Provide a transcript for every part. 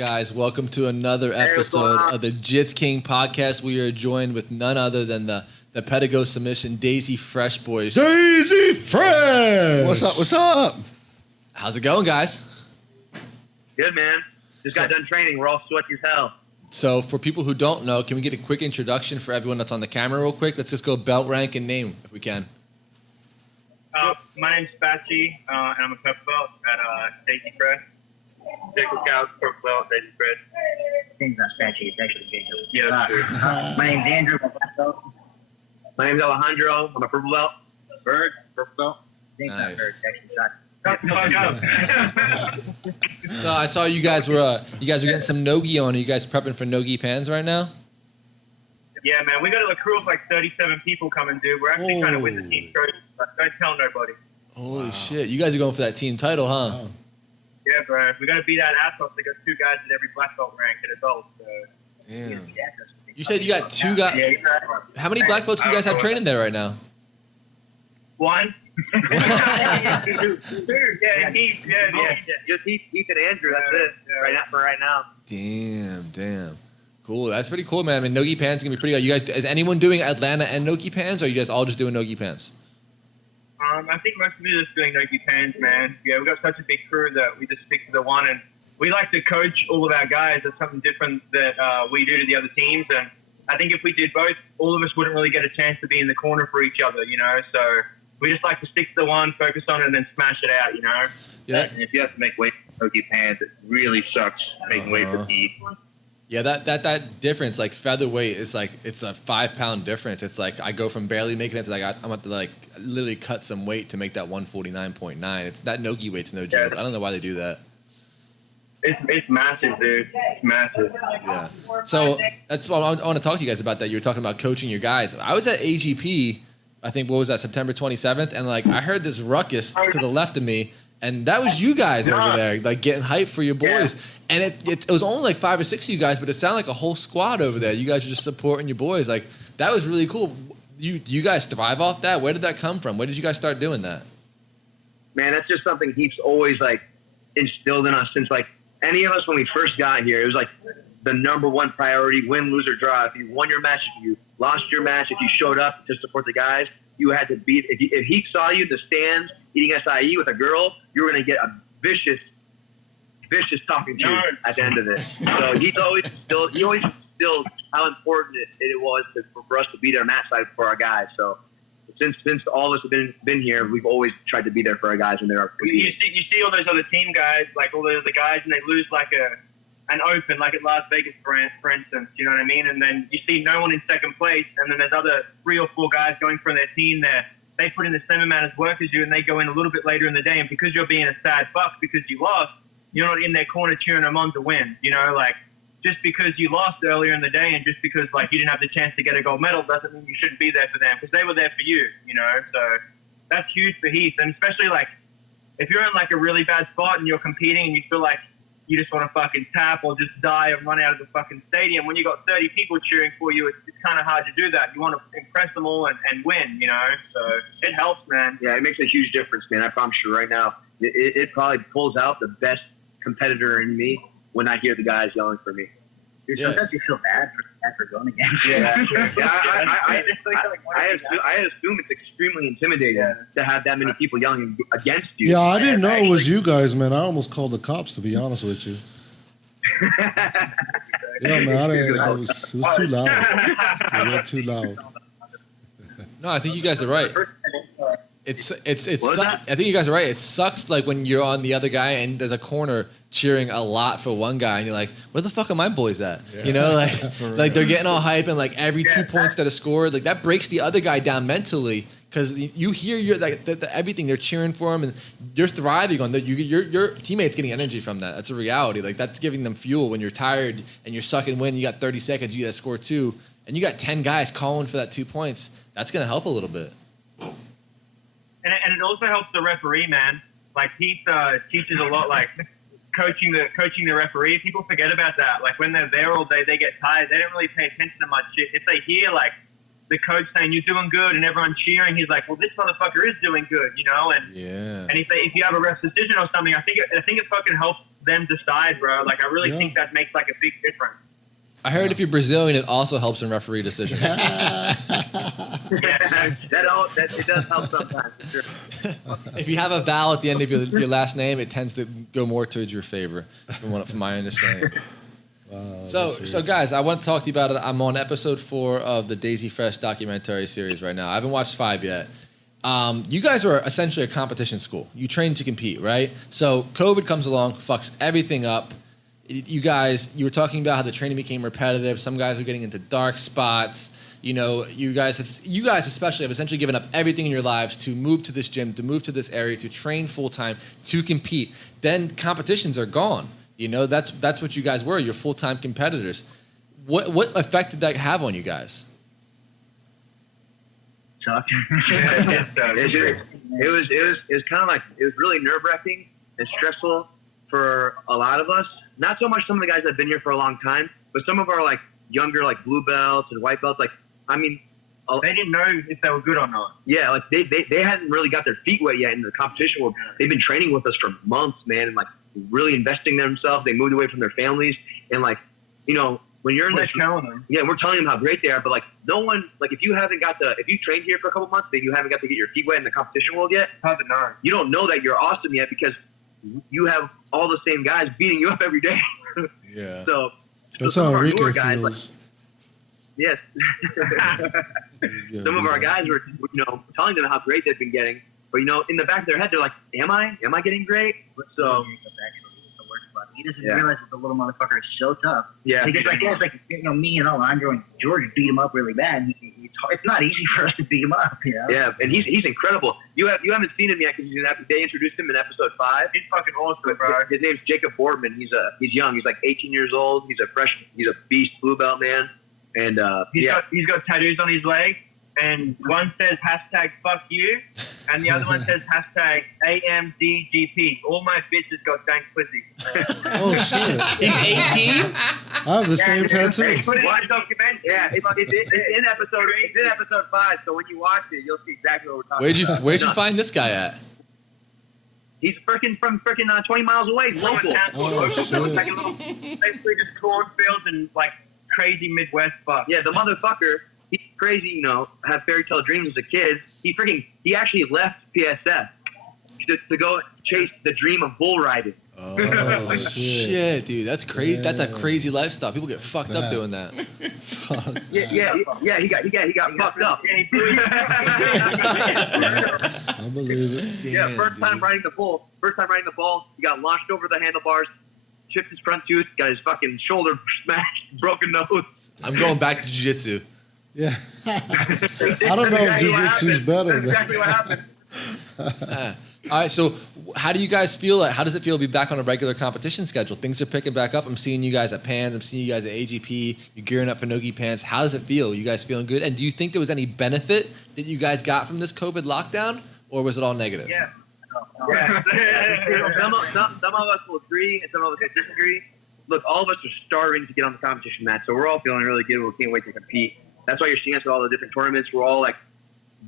guys? Welcome to another episode of the JitzKing podcast. We are joined with none other than the Pedigo submission, Daisy Fresh Boys. Daisy Fresh! What's up? What's up? How's it going, guys? Good, man. Just got done training. We're all sweaty as hell. So for people who don't know, can we get a quick introduction for everyone that's on the camera real quick? Let's just go belt rank and name if we can. My name's Spatsy, and I'm a purple belt at Daisy Fresh. Jacob Scout, purple belt, Daisy Fresh. Things not Spatsy, it's actually Jacob. Yeah, My name's Andrew, I'm a black belt. My name's Alejandro. I'm a purple belt. Bird, purple belt. Things Nice. not Bird, it's actually Shot. So I saw you guys were getting some nogi on. Are you guys prepping for nogi pans right now? Yeah, man, we got a crew of like 37 people coming, dude. We're actually trying to win the team trophy, but don't tell nobody. Holy shit! You guys are going for that team title, huh? Wow. Yeah, bro. We got to beat out Atos. They got 2 guys at every black belt rank at adults. So. Damn. You said you got 2 guys. Yeah, exactly. How many black belts do you guys have training there right now? 1. Yeah, Heath, Just Heath and Andrew. That's it. Right now. Damn. Cool. That's pretty cool, man. I mean, nogi pans gonna be pretty good. You guys, is anyone doing Atlanta and nogi pans, or are you guys all just doing nogi pans? I think most of it is doing nogi pans, man. Yeah, we got such a big crew that we just stick to the one, and we like to coach all of our guys. That's something different that we do to the other teams, and I think if we did both, all of us wouldn't really get a chance to be in the corner for each other, you know. So we just like to stick to the one, focus on it, and then smash it out, you know. Yeah. And if you have to make weight for nogi pans, it really sucks making weight for Heath. Yeah, that difference, like featherweight, is like it's a 5-pound difference. It's like I go from barely making it to like I'm about to like literally cut some weight to make that 149.9. It's that nogi weight's no joke. I don't know why they do that. It's massive, dude. It's massive. Yeah. So that's what I want to talk to you guys about. That you were talking about coaching your guys. I was at AGP. I think what was that, September 27th, and like I heard this ruckus to the left of me. And that was you guys over there, like getting hyped for your boys. Yeah. And it was only like 5 or 6 of you guys, but it sounded like a whole squad over there. You guys were just supporting your boys. Like that was really cool. You guys thrive off that? Where did that come from? Where did you guys start doing that? Man, that's just something Heath's always like instilled in us since like any of us when we first got here. It was like the number one priority: win, lose, or draw. If you won your match, if you lost your match, if you showed up to support the guys, you had to beat. If he saw you in the stands eating SIE with a girl, you were going to get a vicious talking to at the end of it. So he always instilled how important it was for us to be there match side for our guys. So since all of us have been here, we've always tried to be there for our guys when they're you see all those other team guys, like all the other guys, and they lose like an open, like at Las Vegas, for instance, you know what I mean? And then you see no one in second place, and then there's other 3 or 4 guys going from their team there. They put in the same amount of work as you, and they go in a little bit later in the day, and because you're being a sad fuck because you lost, you're not in their corner cheering them on to win, you know? Like, just because you lost earlier in the day and just because, like, you didn't have the chance to get a gold medal doesn't mean you shouldn't be there for them, because they were there for you, you know? So that's huge for Heath, and especially, like, if you're in, like, a really bad spot and you're competing and you feel like you just want to fucking tap or just die and run out of the fucking stadium, when you got 30 people cheering for you, it's kind of hard to do that. You want to impress them all and win, you know? So it helps, man. Yeah, it makes a huge difference, man. I promise you right now, it probably pulls out the best competitor in me when I hear the guys yelling for me. Dude, sometimes you feel bad for going against you. I assume it's extremely intimidating to have that many people yelling against you. Yeah, I didn't know it was you guys, man. I almost called the cops, to be honest with you. Yeah, man, it was too loud. It was too loud. No, I think you guys are right. I think you guys are right. It sucks like when you're on the other guy and there's a corner cheering a lot for one guy and you're like, where the fuck are my boys at? Yeah. You know, like they're getting all hype and like every 2 points that are scored, like that breaks the other guy down mentally because you hear everything they're cheering for him and you're thriving on that. Your teammates getting energy from that. That's a reality. Like that's giving them fuel when you're tired and you're sucking wind. You got 30 seconds, you got to score 2, and you got 10 guys calling for that 2 points. That's gonna help a little bit. And it also helps the referee, man. Like Heath teaches a lot, like coaching the referee. People forget about that. Like when they're there all day, they get tired. They don't really pay attention to much shit. If they hear like the coach saying you're doing good and everyone cheering, he's like, well, this motherfucker is doing good, you know. And if you have a ref decision or something, I think it fucking helps them decide, bro. Like, I really think that makes like a big difference. I heard if you're Brazilian, it also helps in referee decisions. Yeah, it does help sometimes, for sure. If you have a vowel at the end of your last name, it tends to go more towards your favor, from my understanding. Wow, So guys, I want to talk to you about it. I'm on episode 4 of the Daisy Fresh documentary series right now. I haven't watched 5 yet. You guys are essentially a competition school. You train to compete, right? So COVID comes along, fucks everything up. You were talking about how the training became repetitive. Some guys are getting into dark spots. You know, you guys especially have essentially given up everything in your lives to move to this gym, to move to this area, to train full time, to compete. Then competitions are gone. You know, that's what you guys were. You're full time competitors. What effect did that have on you guys? Sucked. It was kind of like, it was really nerve wracking and stressful for a lot of us. Not so much some of the guys that have been here for a long time, but some of our like younger like blue belts and white belts. Like, I mean, they didn't know if they were good or not. Yeah, like they hadn't really got their feet wet yet in the competition world. They've been training with us for months, man, and like really investing in themselves. They moved away from their families, and like, you know, when you're in this, yeah, we're telling them how great they are. But like, no one, like, if you trained here for a couple months, then you haven't got to get your feet wet in the competition world yet. Hard to know. You don't know that you're awesome yet because you have all the same guys beating you up every day. Yeah. So that's some how of our Enrique newer guys, like, feels. yes. Some of our guys were, you know, telling them how great they've been getting, but you know, in the back of their head, they're like, "Am I getting great?" So. He doesn't realize that the little motherfucker is so tough. Yeah. Because like, yeah, it's like, you know, me and Alejandro and George beat him up really bad. It's not easy for us to beat him up, you know? Yeah, and he's incredible. You haven't seen him yet because they introduced him in episode 5. He's fucking awesome, bro. His name's Jacob Boardman. He's young. He's like 18 years old. He's a beast blue belt, man. And he's got tattoos on his leg, and one says #fuck you, and the other one says #AMDGP. All my bitches got dank pussy. Oh shit! He's 18. I have the same tattoo. Put it in the documentary. Yeah, it's in episode 5. So when you watch it, you'll see exactly what we're talking about. Where'd you find this guy at? He's from 20 miles away, local. Oh, shit. Like a little, basically just cornfields and like crazy Midwest fuck. Yeah, the motherfucker. He's crazy, you know, had fairy tale dreams as a kid. He actually left PSF to go chase the dream of bull riding. Oh shit, dude, that's crazy. Yeah. That's a crazy lifestyle. People get fucked up doing that. Fuck. Yeah. He got fucked up. I believe it. Yeah, Damn, first time dude. riding the bull. He got launched over the handlebars, chipped his front tooth, got his fucking shoulder smashed, broken nose. I'm going back to jiu-jitsu. Yeah. I don't know if jiu-jitsu's better. That's exactly what happened. All right, so how do you guys feel? How does it feel to be back on a regular competition schedule? Things are picking back up. I'm seeing you guys at PANS. I'm seeing you guys at AGP. You're gearing up for Nogi Pants. How does it feel? You guys feeling good? And do you think there was any benefit that you guys got from this COVID lockdown, or was it all negative? Yeah. Some of us will agree, and some of us will disagree. Look, all of us are starving to get on the competition mat, so we're all feeling really good. We can't wait to compete. That's why you're seeing us at all the different tournaments. We're all like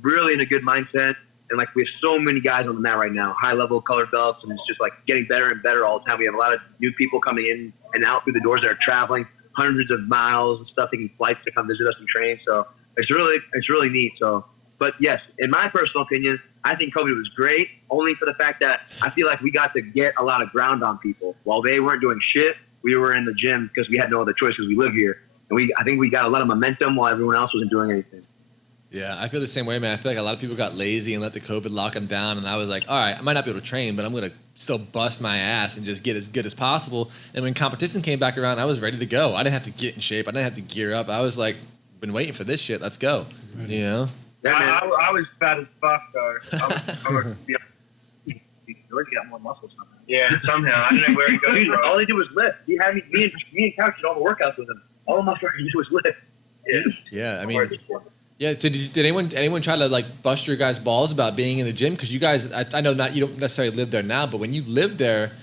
really in a good mindset. And like, we have so many guys on the mat right now, high level colored belts, and it's just like getting better and better all the time. We have a lot of new people coming in and out through the doors that are traveling hundreds of miles and stuff, taking flights to come visit us and train. So it's really neat. So, but yes, in my personal opinion, I think COVID was great, only for the fact that I feel like we got to get a lot of ground on people. While they weren't doing shit, we were in the gym because we had no other choice because we live here. And I think we got a lot of momentum while everyone else wasn't doing anything. Yeah, I feel the same way, man. I feel like a lot of people got lazy and let the COVID lock them down, and I was like, all right, I might not be able to train, but I'm going to still bust my ass and just get as good as possible. And when competition came back around, I was ready to go. I didn't have to get in shape. I didn't have to gear up. I was like, been waiting for this shit. Let's go. You know? Yeah, man. I was fat as fuck, though. George got more muscles somehow. Yeah, somehow. I don't know where he goes, Dude, bro. all he did was lift. He had me and Couch did all the workouts with him. All my fucking did was lift. Yeah, I mean, yeah. So did anyone try to like bust your guys' balls about being in the gym? Because you guys, I know you don't necessarily live there now, but when you lived there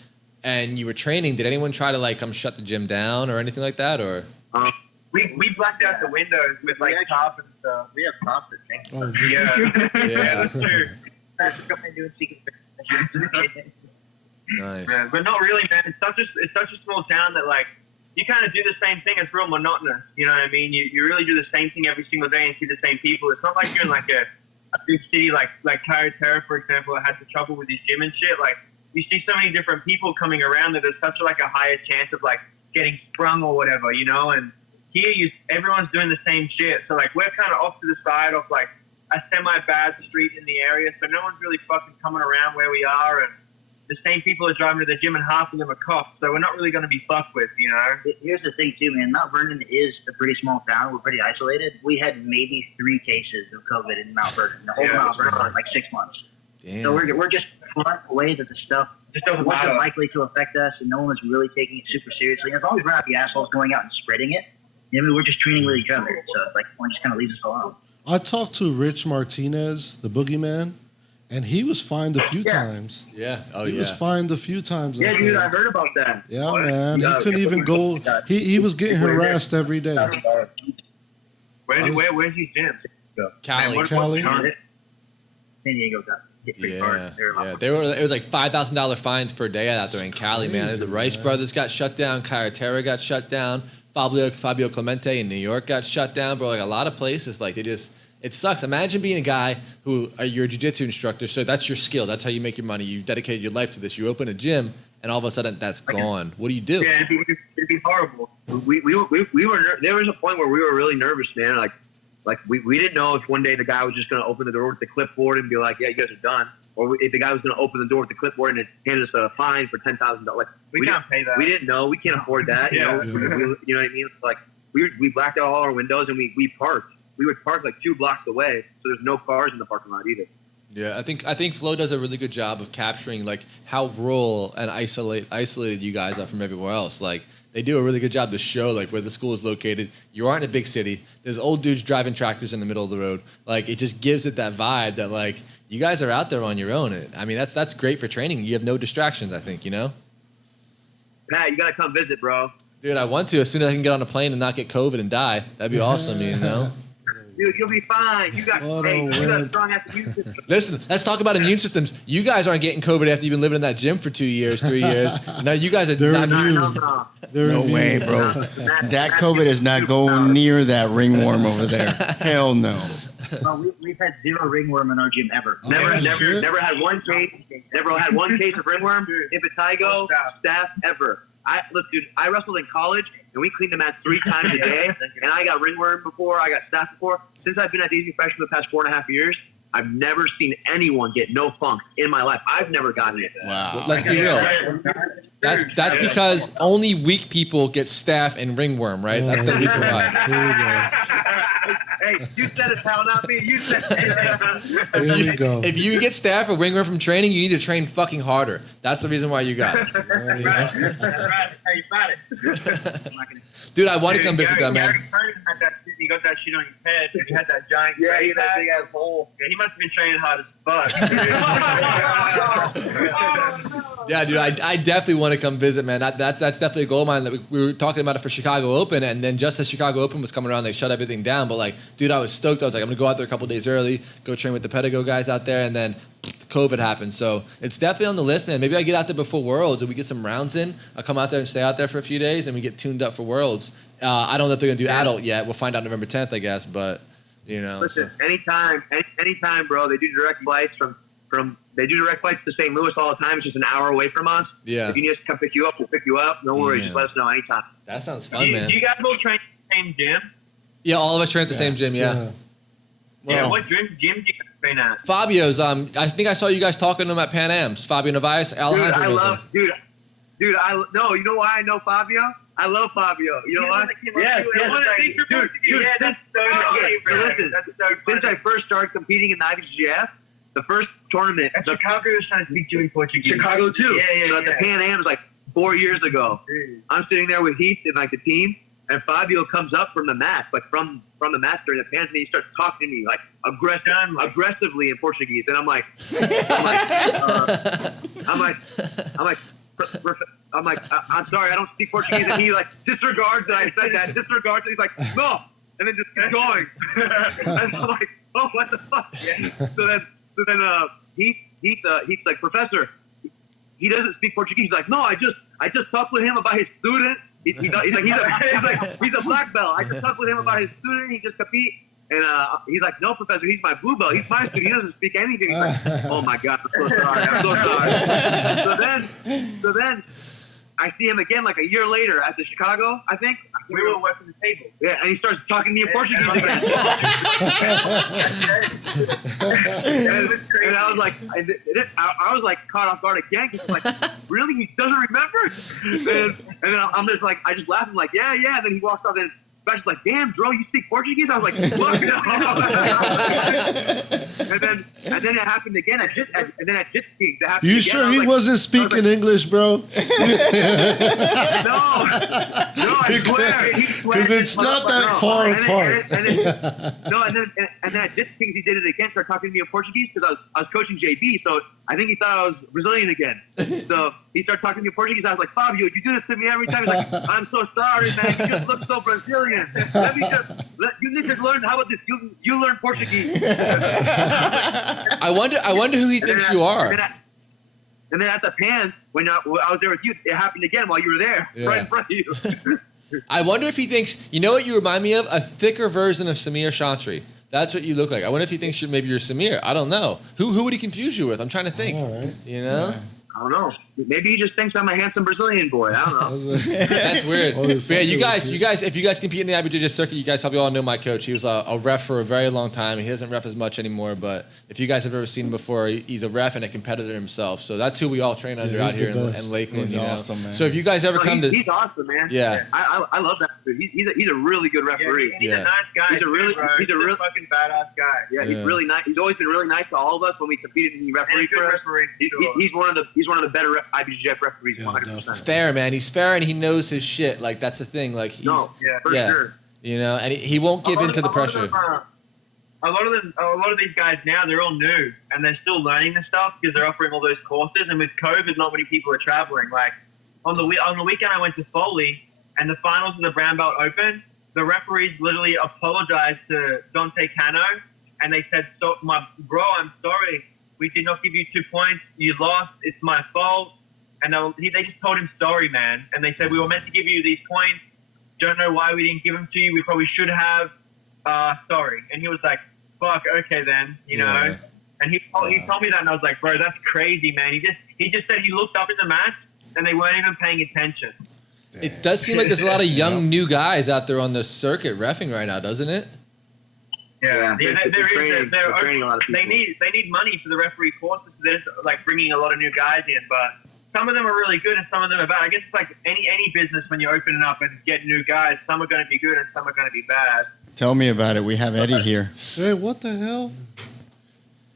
and you were training, did anyone try to like come shut the gym down or anything like that? Or we blacked out the windows with like top and stuff. We have props that change. Oh, Yeah, yeah. that's true. That's what I'm doing secret. Nice. Yeah, but not really, man. It's such a small town that like you kind of do the same thing. It's real monotonous. You know what I mean? You really do the same thing every single day and see the same people. It's not like you're in like a big city like Carretera, for example, that has the trouble with his gym and shit. Like you see so many different people coming around that there's such a higher chance of like getting sprung or whatever, you know. And here everyone's doing the same shit. So like we're kind of off to the side of like a semi-bad street in the area, so no one's really fucking coming around where we are, and the same people are driving to the gym and half of them are cops, so we're not really going to be fucked with, you know? Here's the thing, too, man. Mount Vernon is a pretty small town. We're pretty isolated. We had maybe 3 cases of COVID in Mount Vernon. The whole Mount Vernon for like 6 months. Damn. So we're just far away that the stuff Just doesn't wasn't matter. likely to affect us, and no one was really taking it super seriously. As long as we're not the assholes going out and spreading it, I mean, we're just training with each other. So it's like one just kind of leaves us alone. I talked to Rich Martinez, the boogeyman, and he was fined a few times. Yeah. Oh, He yeah. was fined a few times. Yeah, up dude, there. I heard about that. Yeah, man. He couldn't even go. He was getting harassed every day. Where's his gym? Cali. Man, Cali. San Diego got hit pretty hard. Yeah. It was like $5,000 fines per day out there in Cali, man. crazy, The Rice man. Brothers got shut down. Carretera got shut down. Fabio Clemente in New York got shut down, bro. Like a lot of places, like it sucks. Imagine being a guy who you're a jiu-jitsu instructor, so that's your skill. That's how you make your money. You dedicated your life to this. You open a gym, and all of a sudden that's gone. What do you do? Yeah, it'd be horrible. We were there was a point where we were really nervous, man. Like we didn't know if one day the guy was just going to open the door with the clipboard and be like, yeah, you guys are done, or if the guy was going to open the door with the clipboard and hand us a fine for $10,000. Like We can't pay that. We didn't know. We can't afford that. You know, Yeah. you know what I mean? Like we blacked out all our windows and we parked. We would park like 2 blocks away, so there's no cars in the parking lot either. Yeah, I think Flo does a really good job of capturing like how rural and isolated you guys are from everywhere else. Like they do a really good job to show like where the school is located. You aren't in a big city. There's old dudes driving tractors in the middle of the road. Like it just gives it that vibe that like you guys are out there on your own. I mean that's great for training. You have no distractions. I think, you know. Pat, you gotta come visit, bro. Dude, I want to as soon as I can get on a plane and not get COVID and die. That'd be awesome, you know. Dude, you'll be fine. You got What a you got a win. strong ass immune system. Listen, let's talk about immune systems. You guys aren't getting COVID after you've been living in that gym for 2 years, 3 years. No, you guys are They're not. immune. No. They're No immune. way, bro. That COVID is not going near that ringworm over there. Hell no. No, we've had 0 ringworm in our gym ever. Never shit. had one case. Never had one case of ringworm, impetigo, staph ever. Look, dude, I wrestled in college, and we cleaned the mats 3 times a day, and I got ringworm before, I got staph before. Since I've been at DZ Fresh for the past 4.5 years, I've never seen anyone get no funk in my life. I've never gotten it. Wow. Let's be real. That's because only weak people get staph and ringworm, right? That's the reason why. Here we go. Hey, you said it, pal, not me. You said it. There you go. If you get staph or ringworm from training, you need to train fucking harder. That's the reason why you got it. There you Right. go. That's right. How you got it. Dude, I want to come visit that, man. Gary Kernan had that shit. He got that shit on his head. And he had that giant Yeah, gray he had that bag. big ass hole. Yeah, he must have been training hard as fuck. Yeah, dude, I definitely want to come visit, man. That's definitely a goal of mine. That we were talking about it for Chicago Open, and then just as Chicago Open was coming around, they shut everything down. But like, dude, I was stoked. I was like, I'm gonna go out there a couple days early, go train with the Pedigo guys out there, and then COVID happened. So it's definitely on the list, man. Maybe I get out there before Worlds and we get some rounds in. I'll come out there and stay out there for a few days, and we get tuned up for Worlds. I don't know if they're gonna do adult yet. We'll find out November 10th, I guess. But you know, Listen, anytime, bro. They do direct flights they do direct flights to St. Louis all the time. It's just an hour away from us. Yeah. If you need us to come pick you up, we'll pick you up. No worries. Yeah. Just let us know anytime. that sounds Do fun, you, man. do you guys all train at the same gym? Yeah, all of us train at the same gym. Yeah. Yeah, Well, what gym do you guys train at? Fabio's. I think I saw you guys talking to him at Pan Am's. Fabio Novaes, Alejandro knows him. No, you know why I know Fabio? I love Fabio. You know what? Yes. Dude, that's so okay, so funny. listen, That's so since funny. I first started competing in the IBJJF, the first tournament, And Chicago was trying to speak to you in Portuguese. Chicago too. Yeah, So at the Pan Am's like 4 years ago. Dude. I'm sitting there with Heath and like the team, and Fabio comes up from the mat, like from the mat during the pans, and he starts talking to me like aggressively in Portuguese, and I'm like, I'm sorry, I don't speak Portuguese, and he like disregards that I said that, disregards it. He's like, no, and then just keeps going, and I'm like, oh, what the fuck? So then Heath's like, Professor, he doesn't speak Portuguese. He's like, no, I just talked with him about his student. He's a black belt. I just talked with him about his student. He just compete. And he's like, no, professor, he's my blue belt. He's my student. He doesn't speak anything. He's like, oh my God, I'm so sorry. I'm so sorry. So then I see him again like a year later at the Chicago, I think. We were away from the table. Yeah, and he starts talking to me in Portuguese again. and I was like, I was like caught off guard again because I'm like, really? He doesn't remember? And then I'm just like, I just laughed. I'm like, yeah. And then he walks off and Special's like, damn, Dro, you speak Portuguese? I was like, fuck no. and then it happened again at JitzKing. You sure he wasn't speaking English, bro? No, I swear. Because it's not that far apart. And then at JitzKing he did it again, started talking to me in Portuguese because I was coaching JB, so I think he thought I was Brazilian again. So he started talking to me in Portuguese. I was like, Fabio, you do this to me every time. He's like, I'm so sorry, man. You just look so Brazilian. You need to learn. How about this? You learn Portuguese. I wonder who he thinks you are. And then at the Pan, when I was there with you, it happened again while you were there, right in front of you. I wonder if he thinks, you know what you remind me of? A thicker version of Samir Chantry. That's what you look like. I wonder if he thinks maybe you're Samir. I don't know. Who would he confuse you with? I'm trying to think. Right. You know? Yeah. I don't know. Maybe he just thinks I'm a handsome Brazilian boy. I don't know. That's weird. But yeah, you guys, if you guys compete in the IBJJ circuit, you guys probably all know my coach. He was a ref for a very long time. He doesn't ref as much anymore, but if you guys have ever seen him before, he's a ref and a competitor himself. So that's who we all train under out here in Lakeland. He's awesome, man. So if you guys ever come to, he's awesome, man. Yeah. I love that dude. He's a really good referee. He's a nice guy. He's a real fucking badass guy. Yeah, he's really nice. He's always been really nice to all of us when we competed and he refereed for us. He's one of the better IBJJF referees. Yeah, 100%. fair, man. He's fair and he knows his shit. Like that's the thing. Like he's, for sure. You know, and he won't give in to the pressure. A lot of these guys now, they're all new and they're still learning this stuff because they're offering all those courses. And with COVID, not many people are traveling. Like on the weekend, I went to Foley and the finals of the Brown Belt Open. The referees literally apologized to Dante Cano and they said, "So, my bro, I'm sorry. We did not give you 2 points. You lost. It's my fault." And they just told him sorry, man. And they said, "We were meant to give you these points. Don't know why we didn't give them to you. We probably should have. Sorry." And he was like, "Fuck, okay then," you know. And he told me that, and I was like, "Bro, that's crazy, man." He just said he looked up in the match, and they weren't even paying attention. It does seem like there's a lot of young new guys out there on the circuit reffing right now, doesn't it? Yeah, training a lot of people. They need money for the referee courses. So they're just, like bringing a lot of new guys in, but some of them are really good and some of them are bad. I guess it's like any business when you're opening up and get new guys. Some are going to be good and some are going to be bad. Tell me about it. We have Eddie here. Hey, what the hell?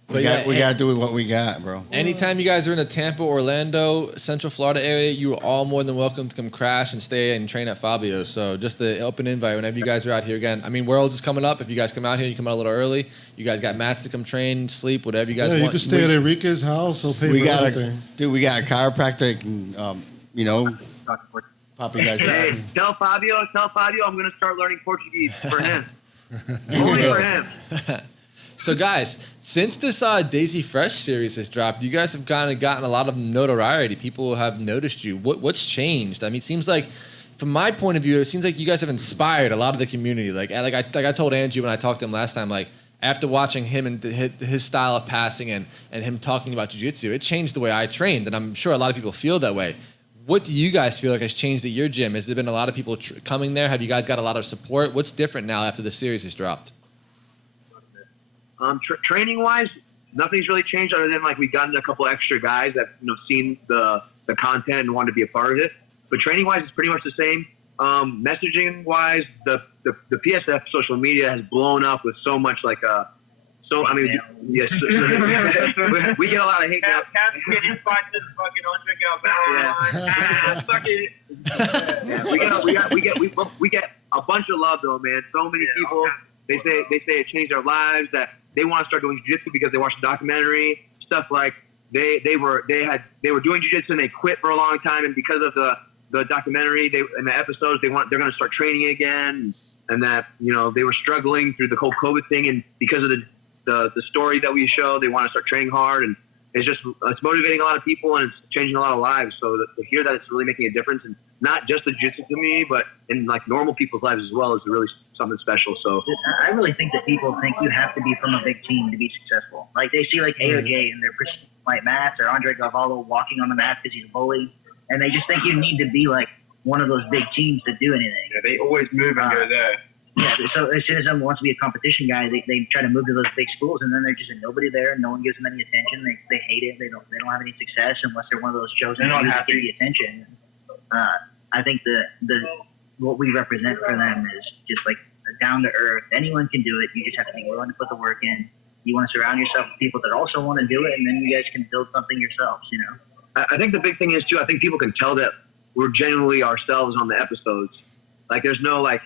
We got to do with what we got, bro. Anytime you guys are in the Tampa, Orlando, Central Florida area, you are all more than welcome to come crash and stay and train at Fabio's. So just an open invite whenever you guys are out here again. I mean, Worlds is coming up. If you guys come out here, you come out a little early. You guys got mats to come train, sleep, whatever you guys want. You can stay at Enrique's house. He'll pay for everything. We got a chiropractic, pop you guys Hey, out. tell Fabio, I'm going to start learning Portuguese for him. Only for him. So, guys, since this Daisy Fresh series has dropped, you guys have kind of gotten a lot of notoriety. People have noticed you. What's changed? I mean, it seems like, from my point of view, it seems like you guys have inspired a lot of the community. Like I told Andrew when I talked to him last time, like, after watching him and his style of passing and him talking about jiu-jitsu, it changed the way I trained, and I'm sure a lot of people feel that way. What do you guys feel like has changed at your gym? Has there been a lot of people coming there? Have you guys got a lot of support? What's different now after the series has dropped? Training wise, nothing's really changed other than like we've gotten a couple extra guys that seen the content and wanted to be a part of it. But training wise, it's pretty much the same. Messaging wise, the PSF social media has blown up with so much like so I mean yes, we get a lot of hate now. Cats getting fights this fucking We get a bunch of love though, man. So many people. They say it changed their lives, that they want to start doing jiu-jitsu because they watched the documentary, stuff like they were doing jiu-jitsu and they quit for a long time, and because of the documentary and the episodes, they're going to start training again, and that they were struggling through the whole COVID thing, and because of the story that we show, they want to start training hard, and it's motivating a lot of people and it's changing a lot of lives. So to hear that it's really making a difference, and not just the jiu-jitsu community, but in like normal people's lives as well, is really something special. So I really think that people think you have to be from a big team to be successful. Like they see like AOJ in their pristine white mats, or Andre Galvalo walking on the mat because he's a bully, and they just think you need to be like one of those big teams to do anything. Yeah, they always move and go there. Yeah, so as soon as someone wants to be a competition guy, they try to move to those big schools, and then there's just nobody there. No one gives them any attention. They hate it. They don't have any success unless they're one of those chosen They're not few that happy. get the attention. I think the what we represent for them is just like down to earth. Anyone can do it. You just have to be willing to put the work in. You want to surround yourself with people that also want to do it, and then you guys can build something yourselves. You know. I think the big thing is too, I think people can tell that we're genuinely ourselves on the episodes. Like there's no like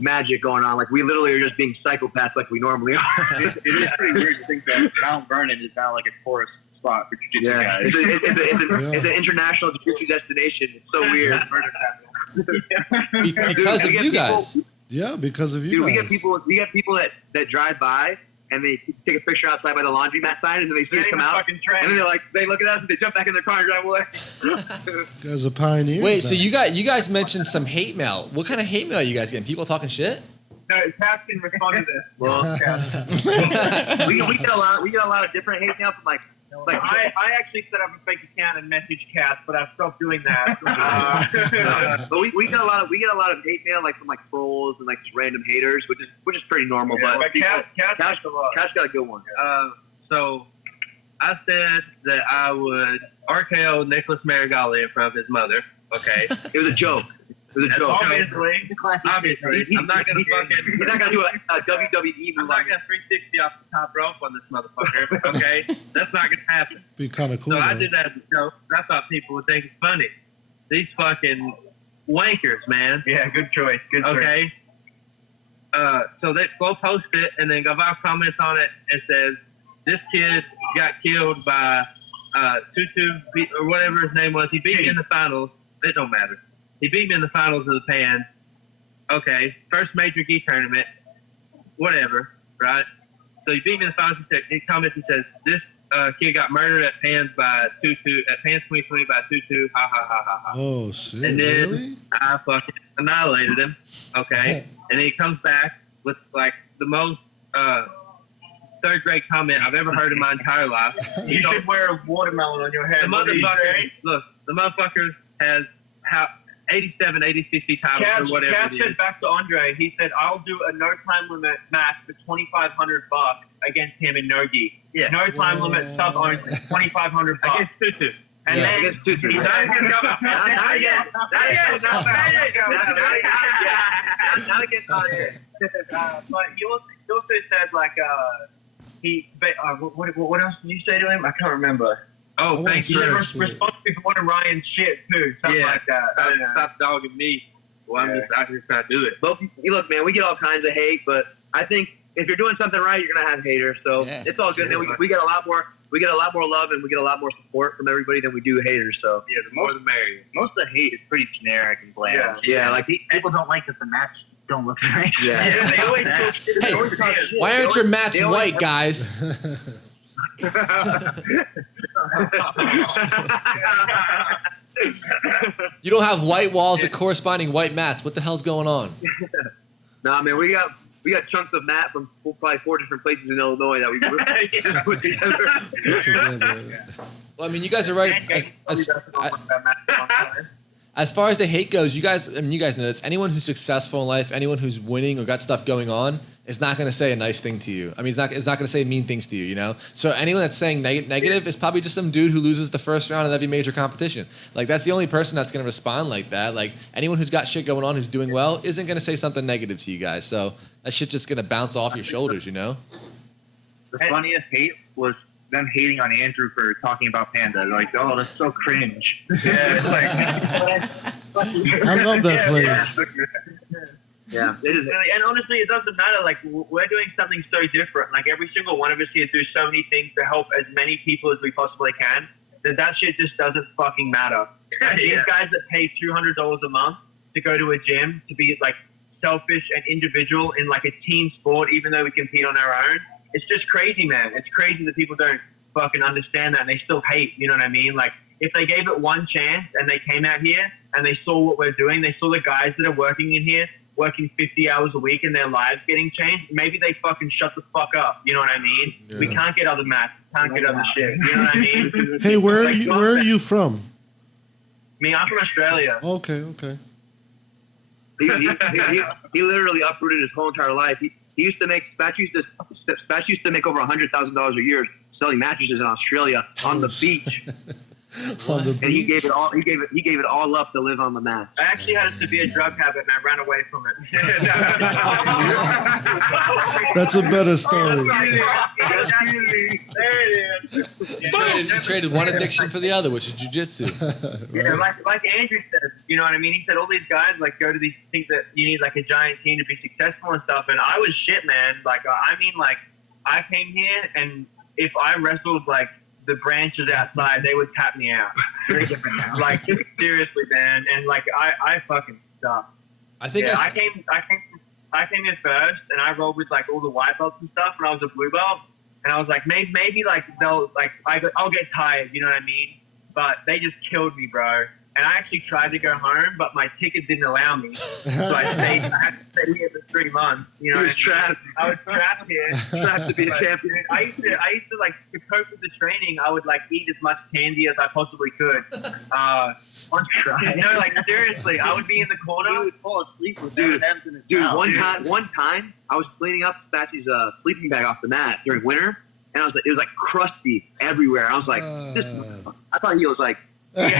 magic going on. Like we literally are just being psychopaths like we normally are. It is pretty weird to think that Mount Vernon is now like a tourist spot for jiu-jitsu guys. It's an international jiu-jitsu destination. It's so weird. Because of you guys. Yeah, because of you Dude, guys. we get people that drive by and they take a picture outside by the laundromat sign, and then they see us come out, and then they look at us and they jump back in their car and drive away. You guys are pioneers. Wait, so now. you guys mentioned some hate mail. What kind of hate mail are you guys getting? People talking shit? No, Cass can respond to this. Well, we get a lot of different hate mail from like I actually set up a fake account and messaged Cass, but I've stopped doing that. but we get a lot of hate mail like from like trolls and like just random haters, which is pretty normal. Yeah, but Cass got a good one. So I said that I would RKO Nicholas Marigali in front of his mother. Okay. It was a joke. Obviously, I'm not gonna fucking. He's not gonna do a WWE I'm move. not gonna 360 off the top rope on this motherfucker. Okay, that's not gonna happen. Be kind of cool. So I though. did that as a joke. I thought people would think it's funny. These fucking wankers, man. yeah, good choice. Good choice. Okay. So they go post it, and then Gaval comments on it and says, "This kid got killed by Tutu or whatever his name was. He beat me in the finals. It don't matter. He beat me in the finals of the Pan. Okay, first major gi tournament, whatever, right? So he beat me in the finals. He comments and says, "This kid got murdered at Pans by Tutu at Pans 2020 by Tutu. Ha ha ha ha ha." Oh shit! And then Really? I fucking annihilated him. Okay, and then he comes back with like the most third grade comment I've ever heard in my entire life. You should wear a watermelon on your head. The motherfucker, look, the motherfucker has 87 ADCC titles or whatever Cass it said is. back to Andre, he said, "I'll do a no time limit match for $2,500 against him in no-gi. Yeah. No time limit, sub only, $2,500 Against Tutu. And Yeah. then Against Tutu. Not against Andre. But you also said like what else did you say to him? I can't remember. Oh, I thank You you. wanna were shit. responsible for one of Ryan's shit too, something Yeah. like that. Stop dogging me. Well, I'm just out here trying to do it. But look, man, we get all kinds of hate, but I think if you're doing something right, you're gonna have haters. So Yeah, it's all good. Man. We get a lot more. We get a lot more love and we get a lot more support from everybody than we do haters. So Yeah, the more the merrier. Most of the hate is pretty generic and bland. yeah, like People don't like that the mats don't look nice. yeah. They always Hey, why aren't your mats white, guys? You don't have white walls or corresponding white mats. What the hell's going on? Nah, man, we got chunks of mat from probably 4 different places in Illinois that we put together. Get together. Well, I mean, you guys are right. As far as the hate goes, you guys know this. Anyone who's successful in life, anyone who's winning or got stuff going on, is not going to say a nice thing to you. I mean, it's not going to say mean things to you, you know? So anyone that's saying negative is probably just some dude who loses the first round of every major competition. Like, that's the only person that's going to respond like that. Like, anyone who's got shit going on, who's doing well, isn't going to say something negative to you guys. So that shit's just going to bounce off your shoulders, you know? The funniest hate was them hating on Andrew for talking about Panda. Like, oh, that's so cringe. Yeah, it's like, I love that place. Yeah, it is. And honestly, it doesn't matter. Like, we're doing something so different. Like, every single one of us here do so many things to help as many people as we possibly can. That shit just doesn't fucking matter. Like, these guys that pay $200 a month to go to a gym to be like selfish and individual in like a team sport, even though we compete on our own. It's just crazy, man. It's crazy that people don't fucking understand that, and they still hate. You know what I mean? Like, if they gave it one chance and they came out here and they saw what we're doing, they saw the guys that are working in here working 50 hours a week and their lives getting changed, maybe they fucking shut the fuck up. You know what I mean? Yeah. We can't get other matches, can't get other shit. You know what I mean? Hey, where are you from? Me, I'm from Australia. Okay. He literally uprooted his whole entire life. He used to make Spatch used to make over $100,000 a year selling mattresses in Australia on the beach. On the beach? And he gave it all up to live on the mat. I actually had a severe drug habit and I ran away from it. That's a better story. You traded one addiction for the other, which is jiu-jitsu. Yeah, like Andrew said, you know what I mean? He said all these guys like go to these, think that you need like a giant team to be successful and stuff, and I was shit, man. Like, I mean, like, I came here and if I wrestled like the branches outside, they would tap me out. Very different now. Like, seriously, man. And like, I fucking suck. I think I came here first, and I rolled with like all the white belts and stuff, and I was a blue belt, and I was like, maybe like they'll like I'll get tired, you know what I mean? But they just killed me, bro. And I actually tried to go home, but my ticket didn't allow me. So I had to stay here for 3 months. You know, I was trapped here. Trapped to be a champion. I used to like to cope with the training. I would like eat as much candy as I possibly could. Like seriously, I would be in the corner. He would fall asleep with M&Ms in his mouth. One time I was cleaning up Spatchy's sleeping bag off the mat during winter, and it was like crusty everywhere. I was like, I thought he was like. Yeah.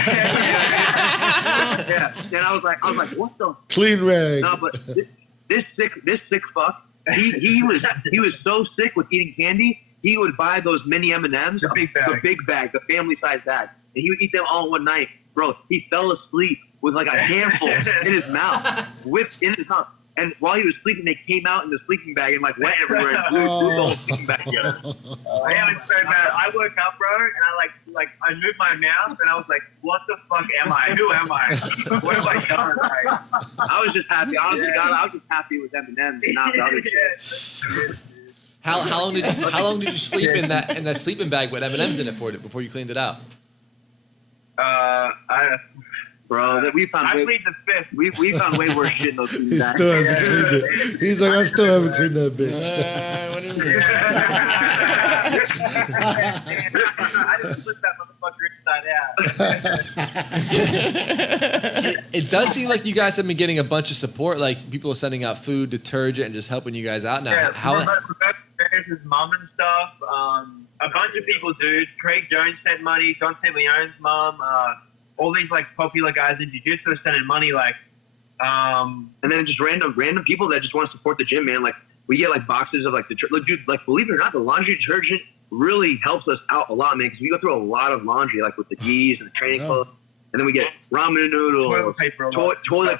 And I was like, what the clean rag? No, but this sick fuck. He was so sick with eating candy. He would buy those mini M&Ms, the big bag, the family size bag, and he would eat them all one night, bro. He fell asleep with like a handful in his mouth, and while he was sleeping, they came out in the sleeping bag and like went everywhere and glued the whole sleeping bag together. Yeah, it's so bad. I woke up, bro, and I moved my mouth, and I was like, "What the fuck am I? Who am I? What have I done?" I was just happy. Honestly, God, I was just happy with M&Ms and not the other shit. How long did you sleep in that sleeping bag with M&Ms in it before you cleaned it out? Bro, we found I plead the fifth. We found way worse shit in those sleeping He bags. still hasn't cleaned it. He's like, I still haven't cleaned that bitch. What is it? I just flip that motherfucker inside out. It does seem like you guys have been getting a bunch of support. Like people are sending out food, detergent, and just helping you guys out now. Yeah, his mom and stuff. A bunch of people, dude. Craig Jones sent money. Dante Leone's mom. All these like popular guys in jiu-jitsu are sending money, like, and then just random people that just want to support the gym, man. Like we get like boxes of like dude, like believe it or not, the laundry detergent really helps us out a lot, man. Because we go through a lot of laundry, like with the gis and the training clothes, and then we get ramen noodles, toilet paper, bro. Toilet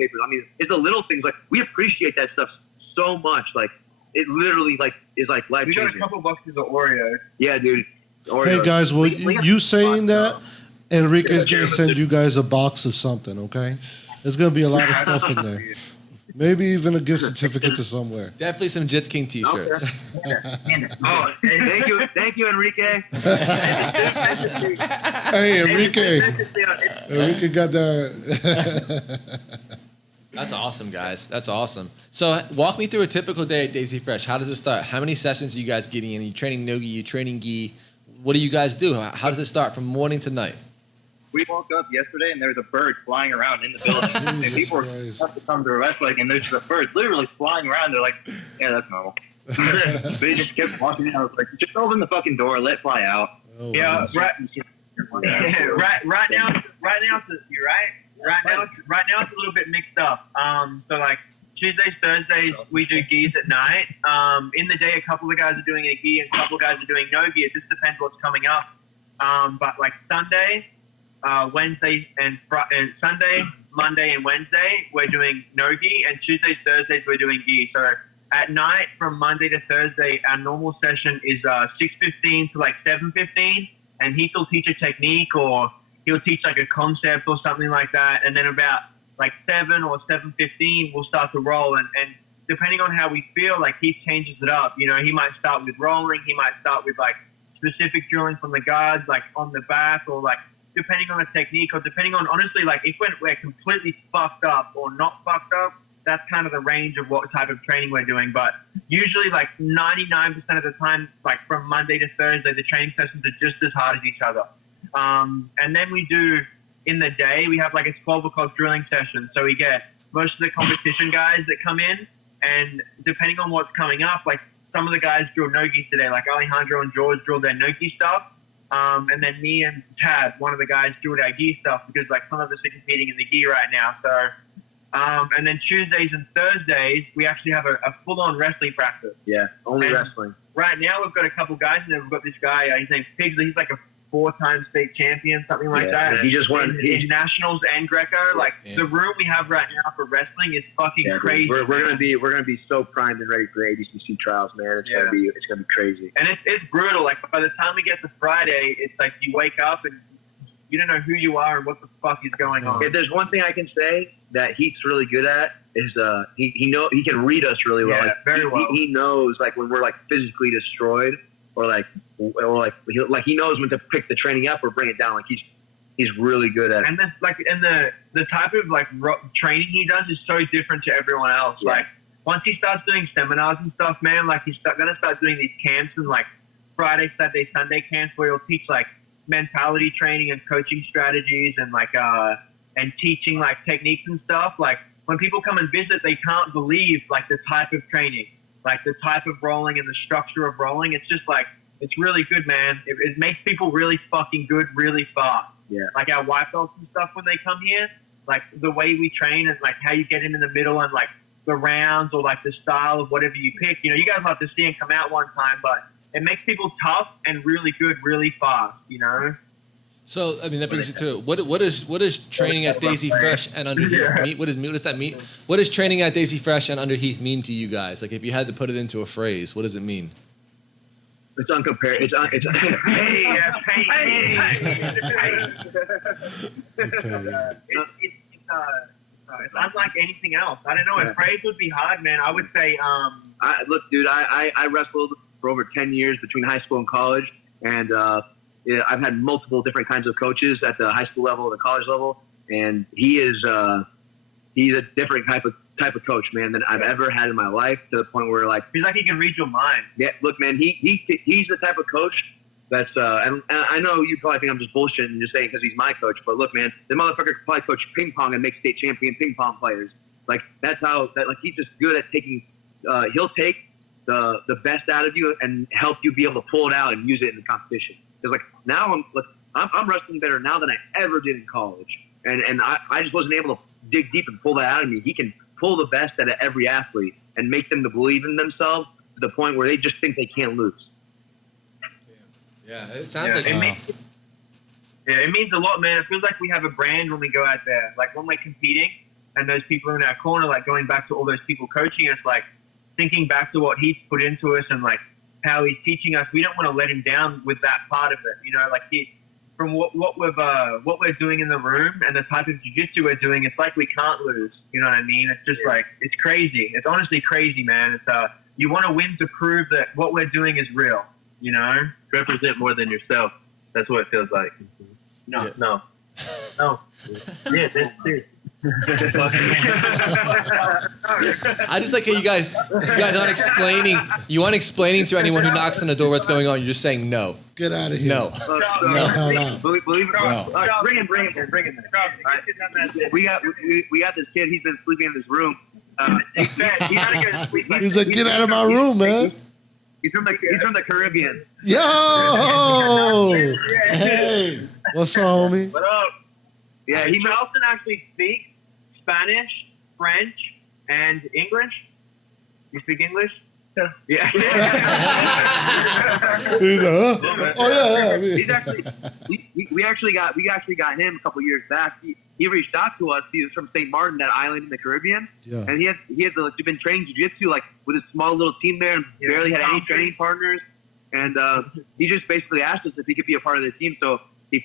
paper. I mean, it's the little things. Like we appreciate that stuff so much. Like it literally like is like life changing. We got a couple boxes of Oreos. Yeah, dude. Oreos. Hey guys, well, you saying that? Enrique's going to send you guys a box of something, okay? There's going to be a lot of stuff in there. Maybe even a gift certificate to somewhere. Definitely some JitzKing t-shirts. Okay. Thank you, Enrique. Hey, Enrique. Enrique got that. That's awesome, guys. That's awesome. So walk me through a typical day at Daisy Fresh. How does it start? How many sessions are you guys getting in? Are you training no-gi? Are you training gi? What do you guys do? How does it start from morning to night? We woke up yesterday and there was a bird flying around in the building. And people were about to come to wrestling and there's just a bird literally flying around. They're like, yeah, that's normal. They just kept walking in. I was like, just open the fucking door, let it fly out. Oh, yeah, right now, it's a little bit mixed up. So like Tuesdays, Thursdays, we do gis at night. In the day, a couple of guys are doing a gi and a couple of guys are doing no gi. It just depends what's coming up. But like Sunday, Wednesday, and Sunday, Monday, and Wednesday, we're doing no gi, and Tuesdays, Thursdays, we're doing gi. So at night, from Monday to Thursday, our normal session is 6:15 to like 7:15, and he'll teach a technique or he'll teach like a concept or something like that, and then about like 7 or 7:15, we'll start to roll. And depending on how we feel, like he changes it up. You know, he might start with rolling. He might start with like specific drilling from the guards, like on the back, or like depending on the technique, or depending on, honestly, like if we're completely fucked up or not fucked up, that's kind of the range of what type of training we're doing. But usually like 99% of the time, like from Monday to Thursday, the training sessions are just as hard as each other. And then we do, in the day, we have like a 12 o'clock drilling session. So we get most of the competition guys that come in, and depending on what's coming up, like some of the guys drill Nogi today, like Alejandro and George drilled their Nogi stuff. And then me and Tad, one of the guys, drilled our gi stuff because like some of us are competing in the gi right now. So, and then Tuesdays and Thursdays, we actually have a full-on wrestling practice. Yeah, only wrestling. Right now, we've got a couple guys, and then we've got this guy, his name's Pigsley. He's like a 4-time state champion, something like that. He just won in nationals and Greco. Like the room we have right now for wrestling is fucking crazy. We're gonna be so primed and ready for the ADCC trials, man. It's gonna be crazy. And it's brutal. Like by the time we get to Friday, it's like you wake up and you don't know who you are and what the fuck is going on. If there's one thing I can say that Heat's really good at is he can read us really well. Yeah, like, very well. He knows like when we're like physically destroyed. Or he knows when to pick the training up or bring it down. Like he's really good at it. And this the type of like training he does is so different to everyone else. Yeah. Like once he starts doing seminars and stuff, man, like he's gonna start doing these camps and like Friday, Saturday, Sunday camps where he'll teach like mentality training and coaching strategies and like and teaching like techniques and stuff. Like when people come and visit, they can't believe like the type of training. Like the type of rolling and the structure of rolling, it's just like, it's really good, man. It makes people really fucking good really fast. Yeah. Like our white belts and stuff when they come here, like the way we train and like how you get in the middle and like the rounds or like the style of whatever you pick. You know, you guys have to see him come out one time, but it makes people tough and really good really fast, you know? So, I mean, that brings you to what is training at Daisy Fresh and Under Heath mean? What does that mean? What does training at Daisy Fresh and Under Heath mean to you guys? Like, if you had to put it into a phrase, what does it mean? It's uncompared. It's it's unlike anything else. I don't know. A phrase would be hard, man. I would say, look, dude, I wrestled for over 10 years between high school and college, and I've had multiple different kinds of coaches at the high school level, the college level, and he's a different type of coach, man, than I've ever had in my life. To the point where like he's like he can read your mind. Yeah, look, man, he's the type of coach that's and I know you probably think I'm just bullshitting and just saying because he's my coach, but look, man, the motherfucker could probably coach ping pong and make state champion ping pong players. Like that's how like he's just good at taking. He'll take the best out of you and help you be able to pull it out and use it in the competition. Because like now I'm wrestling better now than I ever did in college, and I just wasn't able to dig deep and pull that out of me. He can pull the best out of every athlete and make them to believe in themselves to the point where they just think they can't lose. Yeah, it sounds like it means a lot, man. It feels like we have a brand when we go out there. Like when we're competing and those people in our corner, like going back to all those people coaching us, like thinking back to what he's put into us and like how he's teaching us, we don't want to let him down with that part of it. You know, like from what we're doing in the room and the type of jiu-jitsu we're doing, it's like we can't lose. You know what I mean? It's just like, it's crazy. It's honestly crazy, man. It's you want to win to prove that what we're doing is real, you know? Represent more than yourself. That's what it feels like. No. Yeah, that's it. I just like how you guys aren't explaining. You aren't explaining to anyone who knocks on the door what's going on. You're just saying no. Get out of here. No. Believe it or not. Bring him. We got this kid. He's been sleeping in this room. He's like, get out of my room, man. He's from the Caribbean. Yo! Hey, what's up, homie? What up? Yeah, Charleston actually speaks Spanish, French, and English. You speak English? Yeah. He's like, huh? Oh yeah. He's actually we actually got him a couple years back. He reached out to us. He was from St. Martin, that island in the Caribbean, and he has been training jiu-jitsu like with a small little team there, and barely had any training partners. And he just basically asked us if he could be a part of the team. So we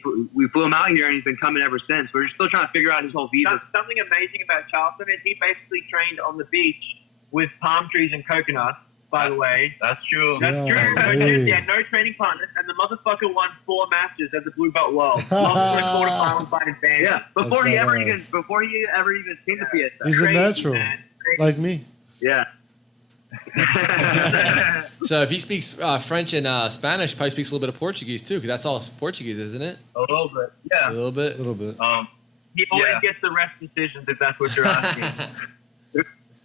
flew him out here, and he's been coming ever since. We're still trying to figure out his whole visa. Something amazing about Charleston is he basically trained on the beach with palm trees and coconuts by the way. That's true. That's Yeah. true. No, Ooh. yeah, no training partners, and the motherfucker won 4 matches at the Blue Belt World. Lost in the quarterfinals by advantage. Yeah, before he ever badass. even came to PSA. He's a Crazy, natural, man. like me. Yeah. So if he speaks French and Spanish, probably speaks a little bit of Portuguese too, because that's all Portuguese, isn't it? A little bit. A Yeah. little A bit. little bit. He always gets the rest decisions if that's what you're asking.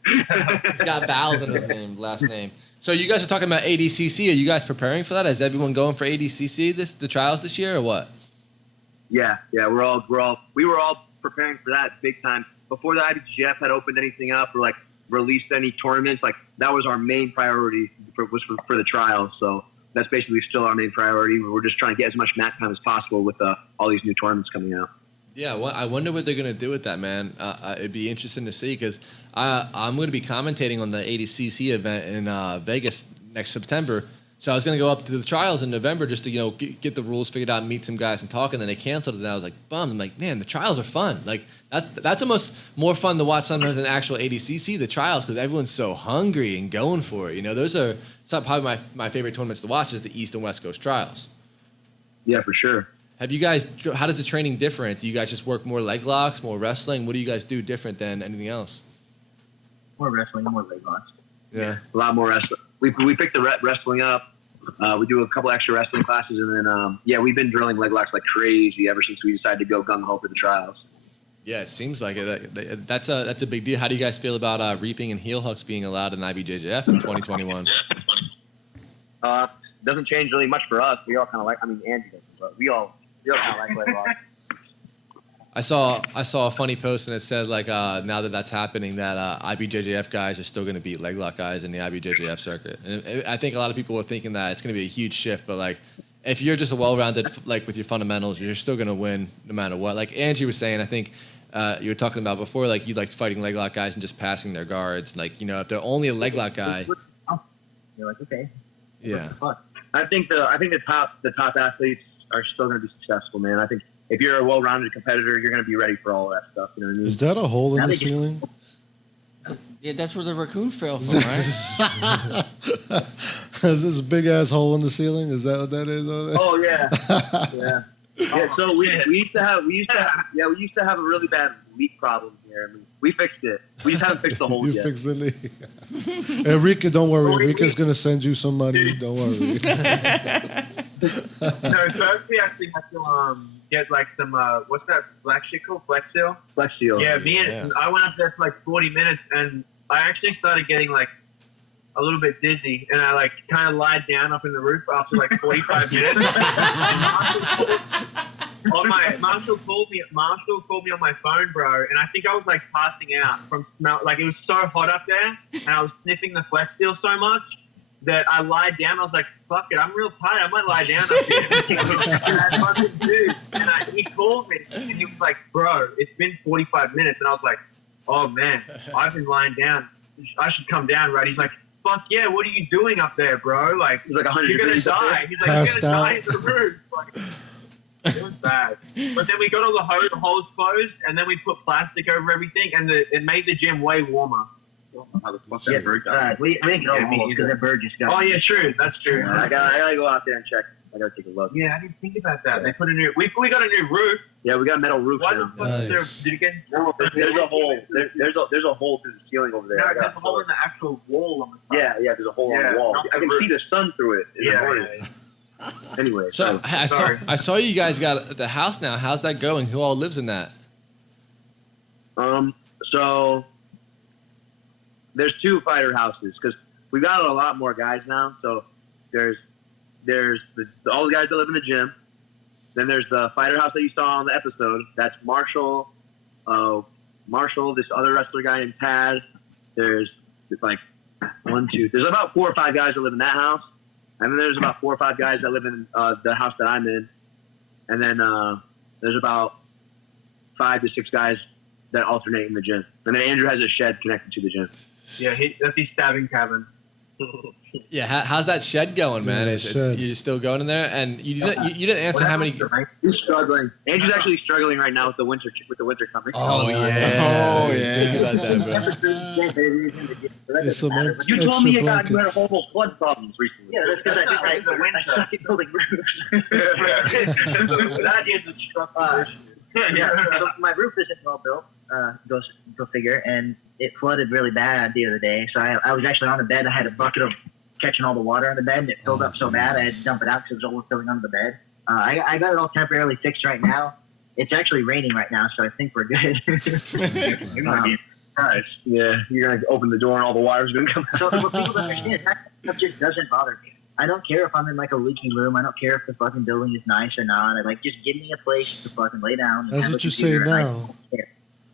He's got vowels in his last name. So you guys are talking about ADCC. Are you guys preparing for that? Is everyone going for ADCC the trials this year or what? Yeah. We were all preparing for that big time before the IBJJF had opened anything up or like released any tournaments. Like that was our main priority for the trials. So that's basically still our main priority. We're just trying to get as much mat time as possible with all these new tournaments coming out. Yeah, well, I wonder what they're going to do with that, man. It'd be interesting to see because I'm going to be commentating on the ADCC event in Vegas next September. So I was going to go up to the trials in November just to get the rules figured out, meet some guys, and talk. And then they canceled it. And I was like, bummed. I'm like, man, the trials are fun. Like that's almost more fun to watch sometimes than actual ADCC, the trials, because everyone's so hungry and going for it. Those are probably my favorite tournaments to watch is the East and West Coast trials. Yeah, for sure. Have you guys? How does the training different? Do you guys just work more leg locks, more wrestling? What do you guys do different than anything else? More wrestling, more leg locks. Yeah, A lot more wrestling. We picked the wrestling up. We do a couple extra wrestling classes, and then we've been drilling leg locks like crazy ever since we decided to go gung ho for the trials. yeah. It seems like it. That's a big deal. How do you guys feel about reaping and heel hooks being allowed in IBJJF in 2021? Doesn't change really much for us. We all kind of like. I mean, Andy doesn't, but we all kind of like leg locks. I saw a funny post and it said like now that's happening that IBJJF guys are still going to beat leg lock guys in the IBJJF circuit. And I think a lot of people are thinking that it's going to be a huge shift, but like if you're just a well-rounded like with your fundamentals, you're still going to win no matter what. Like Angie was saying, I think you were talking about before, like you liked fighting leg lock guys and just passing their guards. Like if they're only a leg lock guy, You're like, okay. yeah. I think the top athletes are still going to be successful, man. I think if you're a well-rounded competitor, you're going to be ready for all that stuff. You know what I mean? Is that a hole in the ceiling? Yeah, that's where the raccoon fell from, right? Is this big ass hole in the ceiling? Is that what that is over there? Oh yeah, yeah. So we used to have a really bad leak problem here. I mean, we fixed it. We just haven't fixed the hole You yet. fixed the leak. Enrique, don't worry. Enrique's gonna send you some money. Don't worry. No, first we actually have to get like some what's that black shit called? Flex Seal? Flex Seal. Yeah, Yeah. I went up there for like 40 minutes and I actually started getting like a little bit dizzy and I like kind of lied down up in the roof after like 45 minutes. Marshall called me on my phone, bro, and I think I was like passing out from smell. Like it was so hot up there and I was sniffing the Flex Seal so much that I lied down. I was like, fuck it, I'm real tired. I might lie down up here. And he called me and he was like, bro, it's been 45 minutes. And I was like, oh man, I've been lying down. I should come down, right? He's like, fuck yeah, what are you doing up there, bro? Like, It was like 100 you're gonna degrees up die. there. He's like, you're Passed gonna die out. in the roof. Like, it was bad. But then we got all the holes closed and then we put plastic over everything and it made the gym way warmer. How the fuck Yeah, that bird got? we didn't get all Yeah, the me holes because that bird just got. Oh yeah, true. That's true. I gotta go out there and check. I gotta take a look. Yeah, I didn't think about that. They put a new. We got a new roof. Yeah, we got a metal roof Why the now. fuck is there? Nice. Did it get? No, there's a hole. There's a hole through the ceiling over there. No, I there's gotta a hole in the actual wall on the side. Yeah, there's a hole on Yeah, the wall. not I the can roof. see the sun through it in the Yeah. morning. Anyway, So Sorry. I saw you guys got the house now. How's that going? Who all lives in that? So there's 2 fighter houses because we got a lot more guys now. So there's all the guys that live in the gym. Then there's the fighter house that you saw on the episode. That's Marshall, this other wrestler guy named Tad. There's like 1, 2. There's about 4 or 5 guys that live in that house, and then there's about 4 or 5 guys that live in the house that I'm in, and then there's about 5 to 6 guys that alternate in the gym. And then Andrew has a shed connected to the gym. Yeah, that's his stabbing cabin. Yeah, how's that shed going, man? Yeah, Is shed. you still going in there? And you didn't answer how many. We struggling. Andrew's actually struggling right now with the winter coming. Oh Oh, yeah. Think about that, bro. It's some You told me you had blankets. horrible flood problems recently. Yeah, that's because I suck at building roofs. That is a struggle. Yeah, so my roof isn't well built. Go figure. And it flooded really bad the other day. So I was actually on the bed. I had a bucket of catching all the water on the bed, and it filled up so bad I had to dump it out because it was overfilling under the bed. I got it all temporarily fixed right now. It's actually raining right now, so I think we're good. You might be surprised. Yeah, you're gonna open the door and all the water's gonna come out. So what people don't understand is that stuff just doesn't bother me. I don't care if I'm in like a leaking room. I don't care if the fucking building is nice or not. I like just give me a place to fucking lay down. That's what you say now.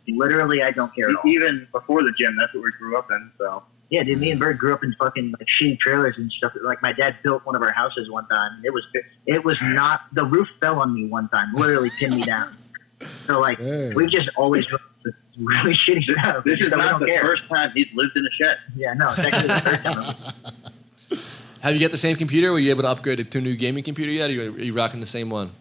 Literally, I don't care at all. Even before the gym, that's what we grew up in. So Yeah, dude, me and Bird grew up in fucking like shitty trailers and stuff. Like my dad built one of our houses one time. It was not, the roof fell on me one time, literally pinned me down. So like we've just always done really shitty stuff. this is that we not don't the care. first time he's lived in a shed. Yeah, no, it's actually the third time. Have you got the same computer? Were you able to upgrade it to a new gaming computer yet? Or are you rocking the same one?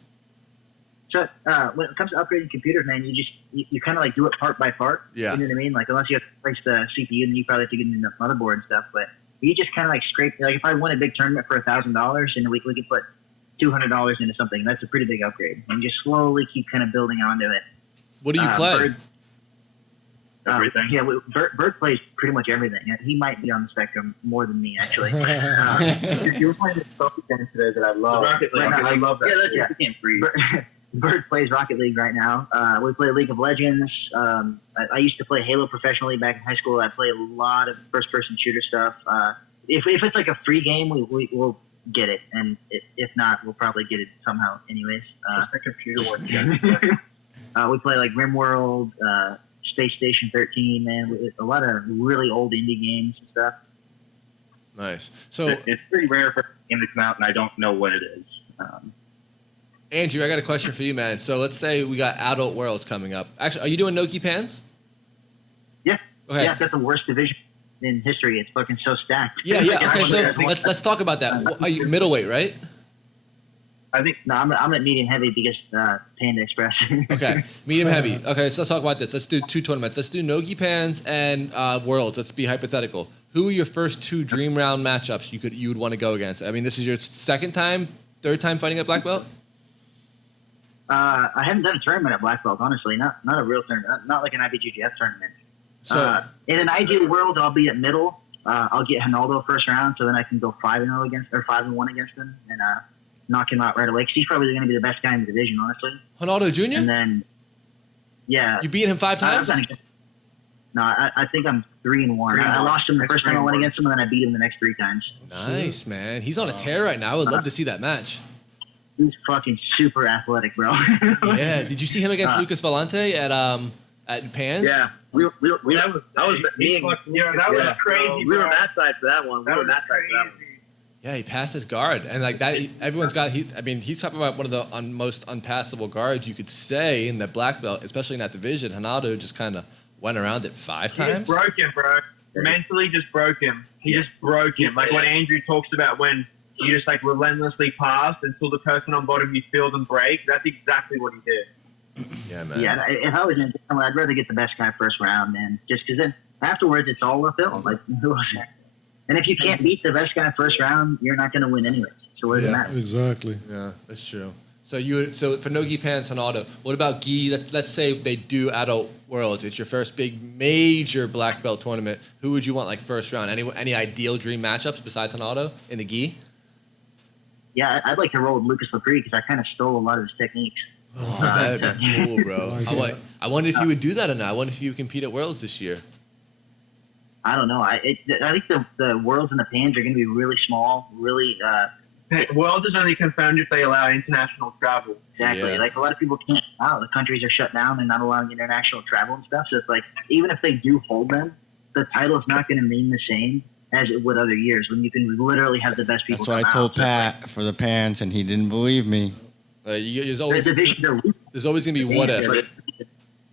So when it comes to upgrading computers, man, you kind of like do it part by part. Yeah. You know what I mean? Like unless you have to replace the CPU, then you probably have to get in the motherboard and stuff. But you just kind of like scrape. Like if I win a big tournament for $1,000, and we could put $200 into something. That's a pretty big upgrade, and just slowly keep kind of building onto it. What do you play? Bird, Everything. Yeah, Bird plays pretty much everything. He might be on the spectrum more than me, actually. You were playing this focus game today that I love. Rocket League. I love that. Yeah, that's Yeah. became free. Bird plays Rocket League right now. We play League of Legends. I used to play Halo professionally back in high school. I play a lot of first-person shooter stuff. If it's like a free game, we'll get it, and if not, we'll probably get it somehow anyways. The computer works. We play like RimWorld, Space Station 13, man. A lot of really old indie games and stuff. Nice. So, It's pretty rare for a game to come out, and I don't know what it is. Andrew, I got a question for you, man. So let's say we got Adult Worlds coming up. Actually, are you doing Noki Pans? Yeah. Okay. Yeah, that's the worst division in history. It's fucking so stacked. Yeah. Okay, so let's talk about that. Are you middleweight, right? I think No, I'm at medium heavy because Panda Express. Okay, medium heavy. Okay, so let's talk about this. Let's do two tournaments. Let's do Nogi Pans and Worlds. Let's be hypothetical. Who are your first two dream round matchups you would want to go against? I mean, this is your third time fighting at black belt. I haven't done a tournament at black belt, honestly. Not a real tournament. Not like an IBJJF tournament. So In an ideal world, I'll be at middle. I'll get Ronaldo first round, so then I can go 5-0 against or 5-1 against him and knock him out right away. Because he's probably going to be the best guy in the division, honestly. Ronaldo Jr. And then, yeah, You beat him 5 times. No, I think I'm 3-1. I lost him the first time I went against him, and then I beat him the next 3 times. Nice, man. He's on a tear right now. I would love to see that match. He's fucking super athletic, bro. Yeah. Did you see him against Lucas Valente at Pans? Yeah, we That was me and that was crazy. We were bro. that side for that one. We That were was that side for that one. crazy. Yeah, he passed his guard, and like that, everyone's got. He's talking about one of the most unpassable guards you could say in the black belt, especially in that division. Hanado just kind of went around it 5 He times. just broke him, bro. Mentally just broke him. He just broke him. Like what Andrew talks about when you just like relentlessly pass until the person on bottom you feel them break. That's exactly what he did. Yeah, man. Yeah, if I was in, I'd rather get the best guy first round, man. Just because then afterwards it's all uphill. Like who was it? And if you can't beat the best guy first round, you're not going to win anyways. So what does it Yeah, matter? exactly. Yeah, that's true. So for Nogi Pans Hanado, what about Gi? Let's say they do Adult Worlds. It's your first big major black belt tournament. Who would you want like first round? Any ideal dream matchups besides Hanado in the Gi? Yeah, I'd like to roll with Lucas Lepre because I kind of stole a lot of his techniques. Oh, that'd be cool, bro. I wonder if you would do that or not. I wonder if you would compete at Worlds this year. I don't know. I think the Worlds and the Pans are going to be really small, really World is only confirmed if they allow international travel. exactly. Yeah. Like a lot of people can't. Wow, the countries are shut down. They're not allowing international travel and stuff. So it's like even if they do hold them, the title is not going to mean the same as it would other years when you can literally have the best people. That's what I come told out. So it's Pat for the pants, and he didn't believe me. There's like, always the divisions are weak. there's always gonna be what if.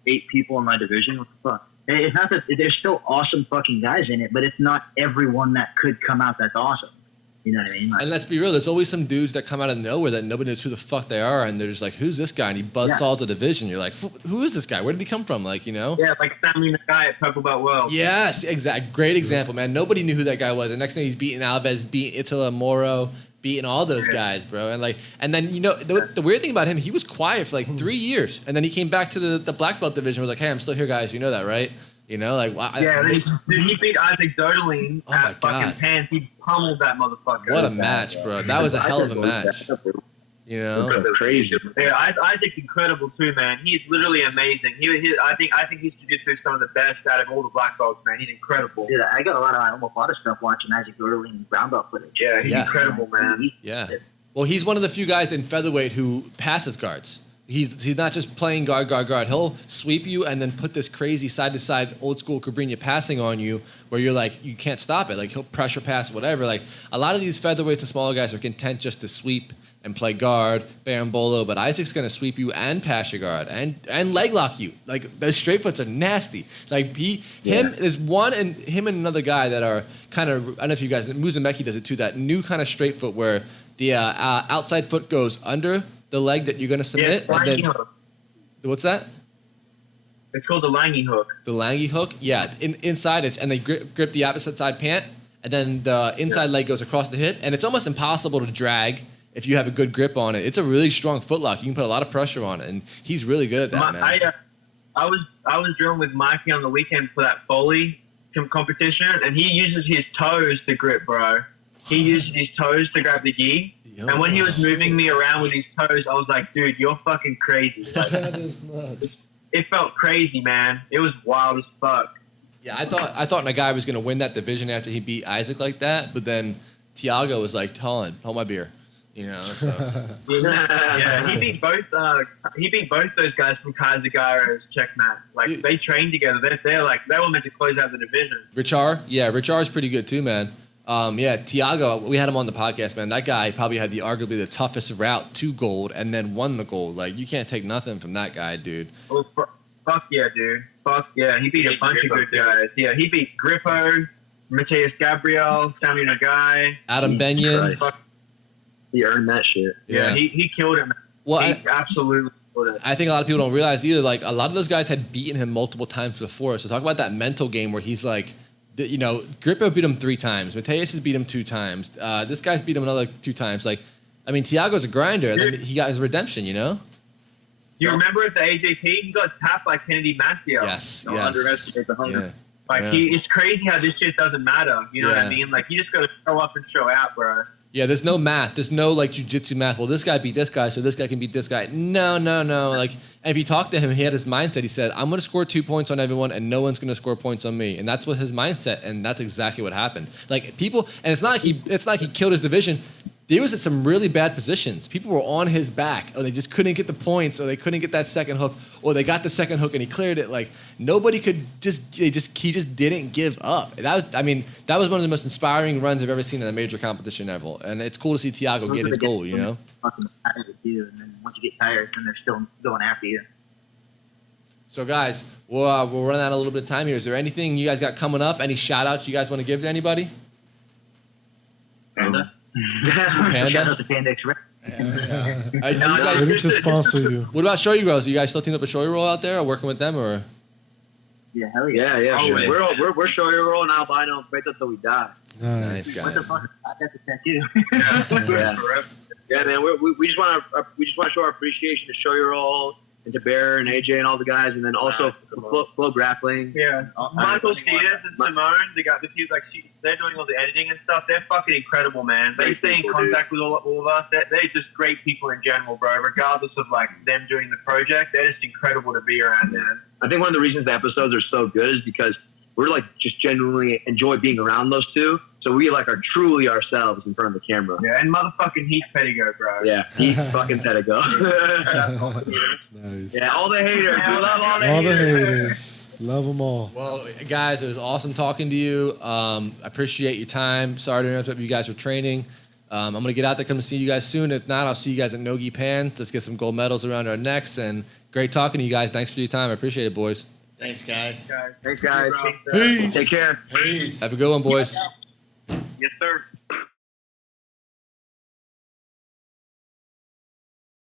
8 people in my division. What the fuck? It's not that there's still awesome fucking guys in it, but it's not everyone that could come out that's awesome. You know what I mean? Like, And let's be real, there's always some dudes that come out of nowhere that nobody knows who the fuck they are, and they're just like, who's this guy? And he buzzsaws a division. You're like, who is this guy? Where did he come from? Like, you know? Yeah, like Sammy Nagai at Purple Belt World. Yes, exactly. Great example, man. Nobody knew who that guy was. The next thing he's beating Alves, beating Itala Moro, beating all those guys, bro. And then, you know, the weird thing about him, he was quiet for like 3 years, and then he came back to the black belt division. Was like, hey, I'm still here, guys. You know that, right? You know, like, wow. Yeah, dude, he beat Isaac Doderling at fucking Pants. He pummeled that motherfucker. What a match, bro. That was a hell of a match. You know? Crazy. Yeah, Isaac's incredible too, man. He's literally amazing. I think his jiu-jitsu is some of the best out of all the black belts, man. He's incredible. dude, I got a lot of stuff watching Isaac Doderling brown belt footage. Yeah, he's incredible, man. Yeah. Well, he's one of the few guys in featherweight who passes guards. He's not just playing guard. He'll sweep you and then put this crazy side-to-side old-school Cabrinha passing on you where you're like, you can't stop it. Like, he'll pressure pass, whatever. Like, a lot of these featherweights and smaller guys are content just to sweep and play guard, berimbolo, but Isaac's going to sweep you and pass your guard and leg lock you. Like, those straight puts are nasty. Like, him and another guy that are kind of, I don't know if you guys, Muzumeki does it too, that new kind of straight foot where the outside foot goes under the leg that you're going to submit. Yeah, and then, what's that? It's called the Langy hook. The Langy hook? Yeah. Inside, and they grip the opposite side pant, and then the inside leg goes across the hip, and it's almost impossible to drag if you have a good grip on it. It's a really strong footlock. You can put a lot of pressure on it, and he's really good at that, man. I was drilling with Mikey on the weekend for that Foley competition, and he uses his toes to grip, bro. He uses his toes to grab the gi. And when he was moving me around with his toes, I was like, dude, you're fucking crazy. Like, That is nuts. it felt crazy, man. It was wild as fuck. Yeah, I thought Nagai was going to win that division after he beat Isaac like that, but then Tiago was like, hold my beer. You know, so. Yeah, he beat both those guys from Kaiser Gyro's checkmat. Like, they trained together. They're like, they were meant to close out the division. Richar's pretty good too, man. Tiago, we had him on the podcast, man. That guy probably had arguably the toughest route to gold and then won the gold. Like, you can't take nothing from that guy, dude. Oh, fuck yeah, dude. Fuck yeah. He beat a bunch of good guys. Yeah, he beat Grippo, Mateus Gabriel, Sammy Nagai. Adam Benyon. He earned that shit. Yeah, he killed him. Well, he absolutely killed it. I think a lot of people don't realize either, like, a lot of those guys had beaten him multiple times before. So talk about that mental game where he's like, you know, Grippo beat him 3 times. Mateus has beat him 2 times. This guy's beat him another 2 times. Like, I mean, Tiago's a grinder, and then he got his redemption, you know? You remember at the AJP, he got tapped by Kennedy Massio. Yes, Don't underestimate the hunger. Yeah. Like, it's crazy how this shit doesn't matter. You know what I mean? Like, you just got to show up and show out, bro. Yeah, there's no math. There's no, like, jiu-jitsu math. Well, this guy beat this guy, so this guy can beat this guy. No. Like, and if you talk to him, he had his mindset. He said, I'm going to score 2 points on everyone, and no one's going to score points on me. And that's what his mindset, and that's exactly what happened. Like, people, and it's not like he killed his division. He was at some really bad positions. People were on his back, or they just couldn't get the points, or they couldn't get that second hook, or they got the second hook and he cleared it. Like, nobody could he just didn't give up. That was one of the most inspiring runs I've ever seen in a major competition ever. And it's cool to see Tiago get his goal, you know? Fucking tired too, and then once you get tired, then they're still going after you. So, guys, we'll run out a little bit of time here. Is there anything you guys got coming up? Any shout-outs you guys want to give to anybody? Panda? Panda? Shout out to Panda Express. You guys, Ready to sponsor you. what about Shoyu Rolls? Are you guys still teamed up with Shoyu Roll out there, or working with them, or? Yeah, hell yeah. Yeah. Always. We're showing you rolling albino right until we die. Nice, What the guys. fuck? I got the tattoo. Yeah, man. We just want to show our appreciation to Show Your Roll and to Bear and AJ and all the guys, and then also Flow Grappling. Yeah. Michael Steers and Simone, they got the few, like, they're doing all the editing and stuff. They're fucking incredible, man. They stay in contact with all of us. They're just great people in general, bro. Regardless of, like, them doing the project, they're just incredible to be around, man. I think one of the reasons the episodes are so good is because we're like just genuinely enjoy being around those two. So we like are truly ourselves in front of the camera. Yeah, and motherfucking Heath Pettigo, bro. Yeah, Heath fucking Pettigo. Nice. Yeah, all the haters. We love all the All the haters. haters. Love them all. Well, guys, it was awesome talking to you. I appreciate your time. Sorry to interrupt you guys were training. I'm going to get out there, come to see you guys soon. If not, I'll see you guys at Nogi Pan. Let's get some gold medals around our necks. And great talking to you guys. Thanks for your time. I appreciate it, boys. Thanks, guys. Thanks, guys. Peace. Take care. Peace. Have a good one, boys. Yes, sir.